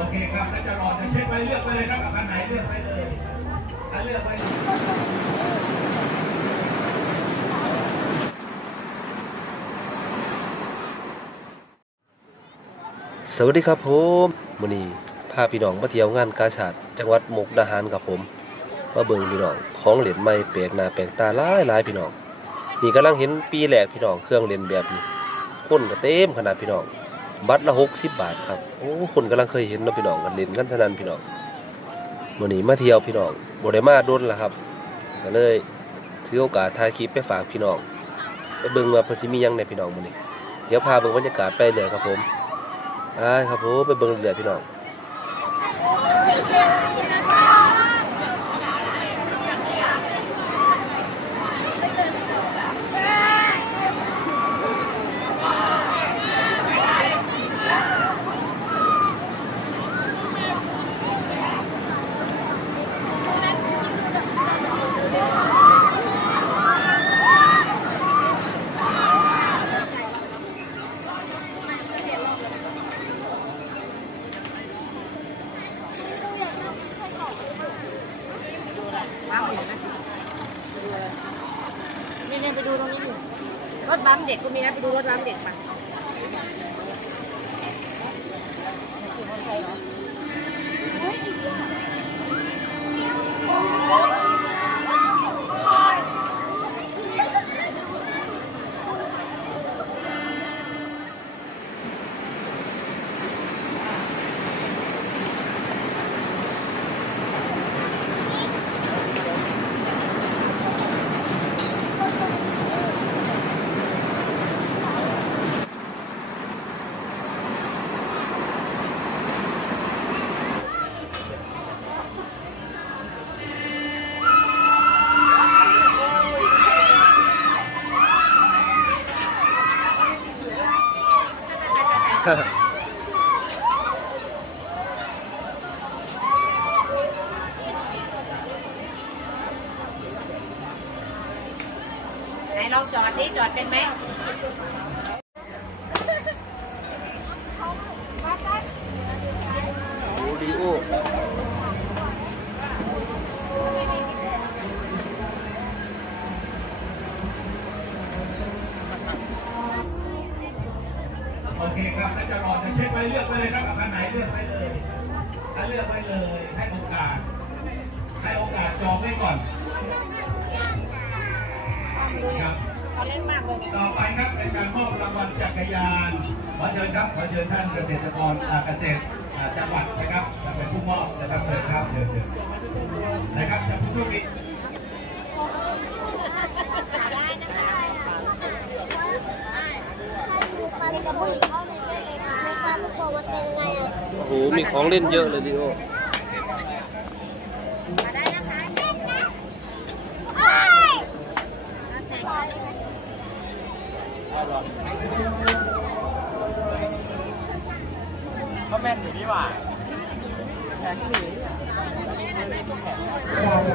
โอเคครับถ้าจะรอจะเช็คไปเลือกไปเลยครับคันไหนเลือกไปเลยถ้าเลือกไปสวัสดีครับผมมื้อนี้พาพี่น้องมาเที่ยวงานกาชาดจังหวัดมุกดาหารครับผมมาเบิ่งพี่น้องของเหรียญไม่แปลกหน้าแปลกตาหลายหลายพี่น้องนี่กำลังเห็นปีแรกพี่น้องเครื่องเล่นแบบนี้คนก็เต็มขนาดพี่น้อง บัตรละหกสิบบาทครับโอ้คนกำลังเคยเห็นเนาะพี่น้องกันเล่นกันทนันพี่น้องมื้อนี้มาเที่ยวพี่น้องบ่ได้มาโดนละครับก็เลยถือโอกาสถ่ายคลิปไปฝากพี่น้องไปเบิ่งว่าพอจิมียังในพี่น้องมื้อนี้เดี๋ยวพาเบิ่งบรรยากาศไปเลยครับผมได้ครับผมไปเบิ่งเรือพี่น้อง เนี่ยเนี่ยไปดูตรงนี้อยู่รถบัมเด็กก็มีนะ ไปดูรถบัมเด็กมา ไหนลองจอดดิจอดเป็นไหม คครับถ้าจะรอจะเช็คไปเลือกไปเลยครับเอาคันไหนเลือกไปเลยถ้าเลือกไปเลย ให้โอกาส ให้โอกาสจองไว้ก่อนครับเขาเล่นมากเลยต่อไปครับเป็นการมอบรางวัลจักรยานขอเชิญครับขอเชิญท่านเกษตรกรอ่าเกษตรอ่าจังหวัดนะครับจะเป็นผู้มอบนะครับเชิญครับเชิญเชิญนะครับจะผู้โชคดี โอ้โหมีของเล่นเยอะเลยดีโอก็แม่นอยู่นี่หว่า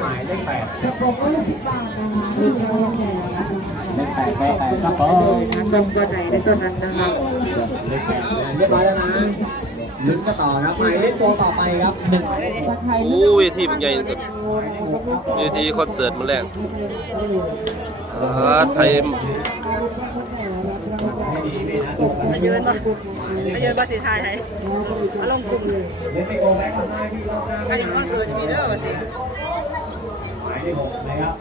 หมายเลขแปดจะบอกว่าสิบบาทนะคะคือจะลงแหวนนะคะเลขแปดเลขแปดครับผมตรงตัวไหนในตัวนั้นนะครับเลขแปดเรียบร้อยแล้วนะ ลุ้นกันต่อครับหมายเลขตัวต่อไปครับหนึ่งโอ้เวทีเป็นใหญ่สุดเวทีคอนเสิร์ตมาแรกอาไทยมายืนมามายืนมาสีไทยให้อารมณ์กลุ่มเลขไม่โกงแบงค์มาให้พี่รอบหน้าอันนี้ก็คือจะมีเด้อวันนี้หมายเลขหกนะครับ